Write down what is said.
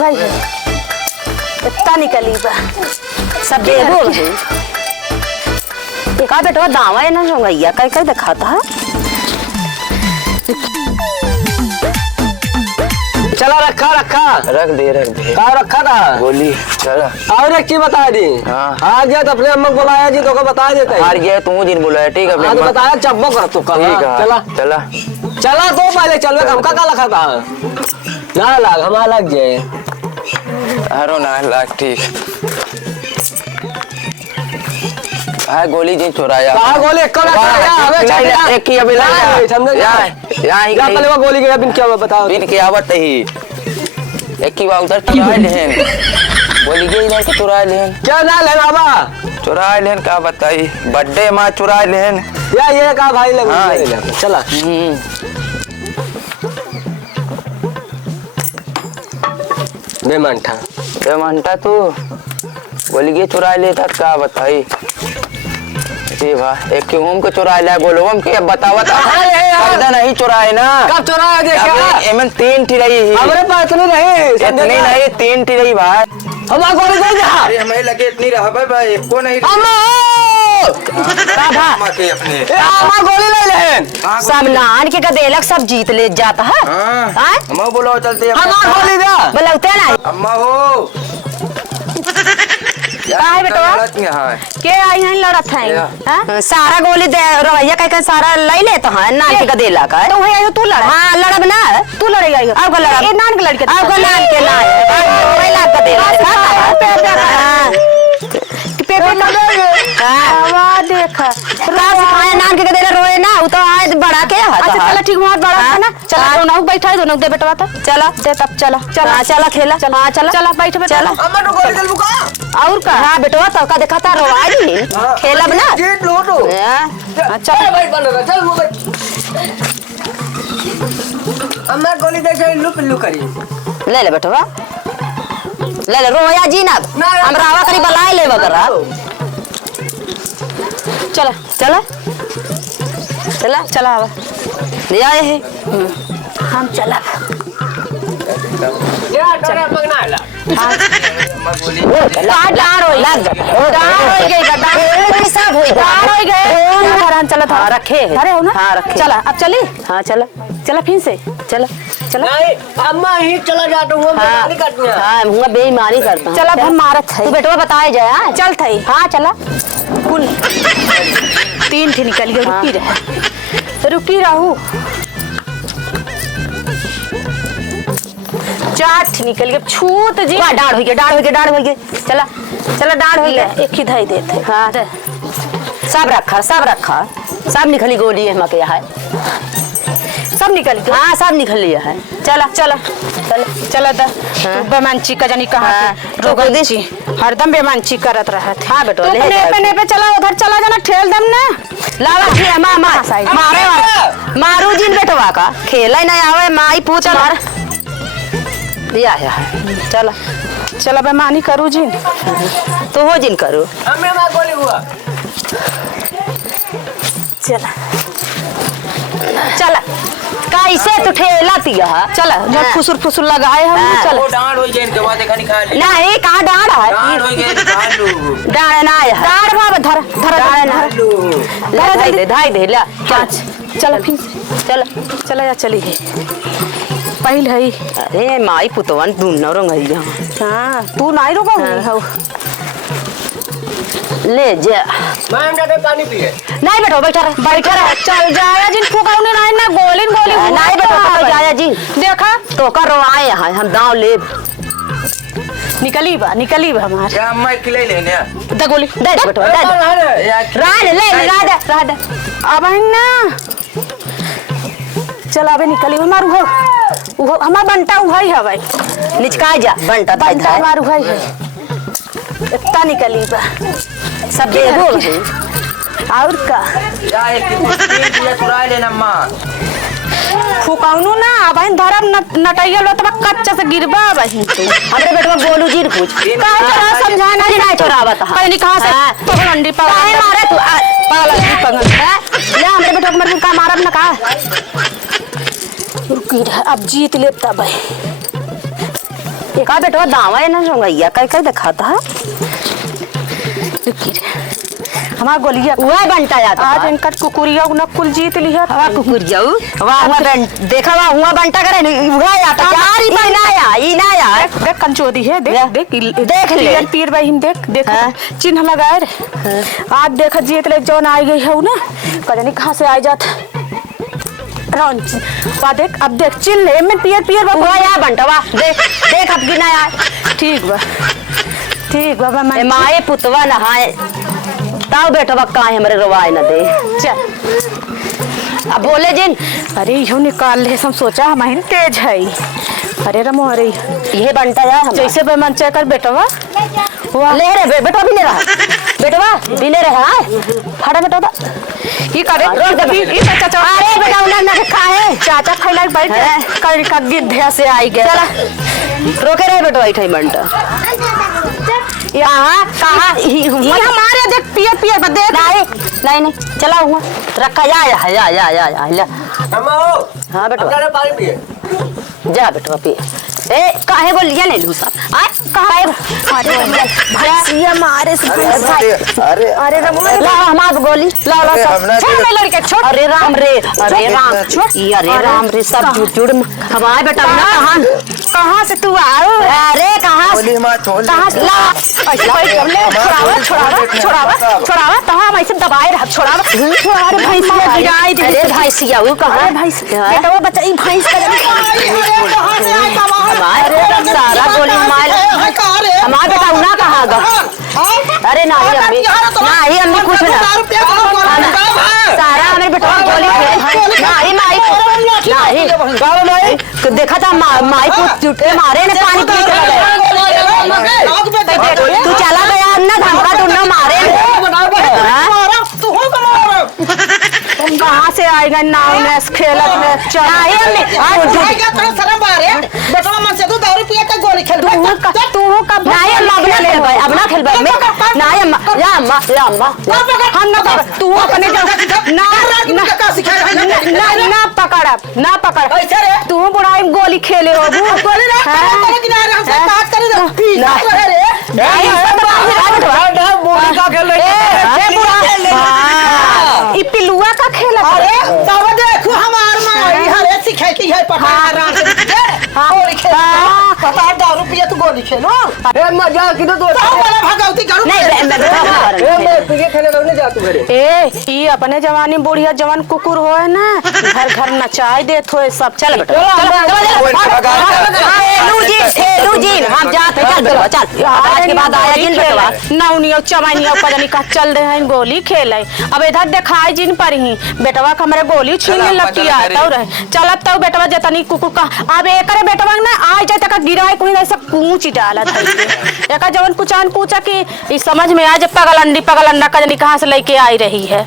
भाई इतना निकली बा सब बेबो एक आ बेटवा दावा है ना जो गैया कई कई दिखाता है। चला रखा रख दे कहा रखा था गोली। चला और एक चीज बता दी। हाँ हार गया तो अपने अम्मा को बुलाया जी तो को बता देते हार गया तू दिन बुलाया ठीक है तो बताया चब्बो कर तू चला चला चला तो पहले चल हम का लखा था ना लाग हम लग जाए हारो ना लाग ठीक हाँ गोली जी चुराया कहा गोली एक हमें एक ही अभी लग समझ यहाँ ही पहले वो गोली गया बिन क्या बताओ बिन की आवत ही एक ही बार उधर चुराए लेहन गोली गई इधर के चुराए लेहन क्या ना लेना बा चुराए लेहन का बताई बर्थडे माँ चुराए लेहन या ये का भाई लग चला बेमंठा तू बोली गई चुराए लेता का बताई एक के ओम को चुराए लिया बोलो ओम के बतावा था नहीं चुराए ना कब चुराया देखा एमन 3 टिरई हमारे पास इतनी नहीं 3 टिरई भाई हमारा गोली दे जा अरे हमें लगे इतनी रहा भाई को नहीं अपने हमारा गोली ले ले सब नान के गदेलक सब जीत ले जाता है। हम बोलो चलते हमारा गोली दे बोलते ना अम्मा हो है बेटा के आई हैं लड़त है सारा गोली दे रवैया कह सारा ले लेता है नान के गदेला का तो है तू लड़ हां लड़ब ना तू लड़ेगा अब को लड़ ए नान के लड़के अब को नान के ना पहला गदेला पे आवाज देखा रात खाए नान के गदेला रोए ना वो तो आज बड़ा के अच्छा चला ठीक बहुत बड़ा है ना चला दोनों बैठा है दोनों दे बेटवा तो चला दे तब चला चला चला खेला हां चला चला बैठ बेटा अम्मा तो गोली दे बुका और का हां बेटवा तो का दिखाता रोवाज ही खेलब ना गेट लोटो चल बैठ बन रहा चल वो अम्मा गोली दे के लुक लुक करी ले ले बेटवा ले ले रोया जी ना हम रावा करी बलाए ले वगैरह चला चला चला चला आवा ले आए हैं हम चला यार डरे पगना ला डार होई गई सब होई डार होई गए हरान चला था रखे अरे हो ना हां रखे चला अब चली हां चला चला फिर से चला चला नहीं अम्मा ही चला जाता हूं बेईमानी करती है हां मुंगा बेईमानी करता चला हम मारत है तू बेटवा बताए जाए चल थई हां चला कुल 3 ठी निकल गए रुकी रहू 4 ठी निकल गए छूत जी डाढ़ हो गए चला चला डाढ़ हो गया एक ही धाई देते हां सब रखा सब निकली गोली है मके है सब निकल गया हां सब निकल लिया है चला चला चला चला द बेमानची का जानी कहां रोगल छी हरदम बेमानची करत रहत हां बेटो ले पे चला उधर चला जाना ठेल दम ना लावा के मामा मारे वाला मारू जिन बेटवा का खेला नहीं आवे माई पूछ मार लिया है चला चला बेमानी करू जिन तो हो जिन करू हमें मां गोली हुआ चला चला कैसे तू ठेला तिया चला जब फुसुर लगाए हम चल वो डांड होई गई के बाद देखा निकाल नहीं कहां डांड है डांड होई गई डांड लू डांड ना है डांड बाबा धर डांड लू ले दे ला चल फिर चला या चली है पहिल है अरे माई पुतवन दुनो रंग है हां तू नहीं रोको हो ले जा मैं जाके पानी पिए नहीं बेटो बैठा रह चल जाया जिन फुकाउने ना गोली नहीं बेटो जाया जी देखा तो का रोआए है हम दाव ले निकली बा हमार क्या अम्मा के ले लेने द गोली दे बेटो दे रहा दे अब ना चल आबे निकली हमार वो हमार बंटा उहाई है भाई निचका जा बंटा था इधर हमार उहाई है इतना निकली बा सब बेबो और का या एक दिन चुरा लेना अम्मा फुकाउनु ना बहन धरम नटैया लो तब कच्चा से गिरबा बहन हमरे बेटवा गोलू जी पूछ काहे तोरा समझाना नहीं चोरावत है पहले कहां से तो अंडी पा काहे मारे तू पागल की पगल है ले हमरे बेटवा को मर का मारब ना का रुकी अब जीत ले तब एक बेटवा दावा है ना रंगैया कई कई दिखाता है हमार गोलिया वह बनता जाता आज इनका कुकुरिया न कुल जीत लिया हवा कुकुर जाऊ वाह हुआ देखा वाह हुआ बनता करे नहीं हुआ आता यार ई ना आया ई ना आया देख कंचोदी है देख देख ले पीर भाई हम देख देख चिन्ह लगाए रे आज देख जीत ले जौन आई गई है ना कजनी कहां से आ जात रौन देख अब देख चिन्ह ले में पियर पियर हुआ या बनता वाह देख देख अब गिना आया ठीक बा मैं माए पुतवा नहाए ताऊ बेटवा काहे हमरे रवाए न दे चल अब बोले जिन अरे यो निकाल ले हम सोचा हम तेज है अरे रमो अरे ये बनता जा जैसे बेमन कर बेटवा ले रे बेटवा भी ले रहा बेटवा भी ले रहा फटा बेटवा की करे चाचा अरे बेटा उन्हें ना खाए चाचा खैला बैठ कर का गिद्धे से आई गया चला रोके रहे बेटवा इठाई बनता यहाँ कहाँ हमारे देख पियर पियर बदे नहीं चला हुआ रखा जा हाँ बेटवा पानी पिए जा बेटवा पी ए काहे बोलिया नहीं लूसा आ काहे अरे भैंसिया मारे से अरे अरे ला हमार गोली ला छोड़ मैं लड़के छोड़ अरे राम रे अरे राम रे सब जुड़ हमारे बेटा ना कहां से तू आओ अरे कहां गोली मां छोड़ कहां से ला ऐसे छोड़ावा तो हम ऐसे दबाए रह छोड़ावा अरे भैंसिया गिराई दे अरे भैंसिया वो कहां भैंस बेटा वो बच्चा ई भैंस हमारे सारा गोली मार हमारा बेटा उना कहाँ गा अरे नहीं अम्मी कुछ ना सारा हमारे बेटा गोली नहीं देखा था माई पुत जुटे मारे ने पानी पी तू चला गया ना धमका तू ना मारे कहाँ से आएगा नाव ने खेलत में तू कब अब ना खेल हम ना तू अपने ना पकड़ तू बुढ़ाई गोली खेले हो पिलुआ का खेल देखो हमार माई हरे सिखाती है दारू पिए तो गोली खेलो मजा की तो भगवती ए ई अपने जवानी बुढ़िया जवान कुकुर हो है ना घर घर नचाई देत हो सब चल हम जाते चल आज के बाद आया जिन बेटवा नौनियो चमानियो पता का चल रहे हैं गोली खेले अब इधर दिखाई जिन पर ही बेटवा का हमारे गोली छीन लगती आता रहे चलत तो बेटवा जतनी कुकुर का अब एक बेटवा ना आ जाए तक गिरा कोई ऐसा कूच डाला था एक जवन कुचान पूछा कि समझ में आ जब पगल अंडा का कहां से लेके आई रही है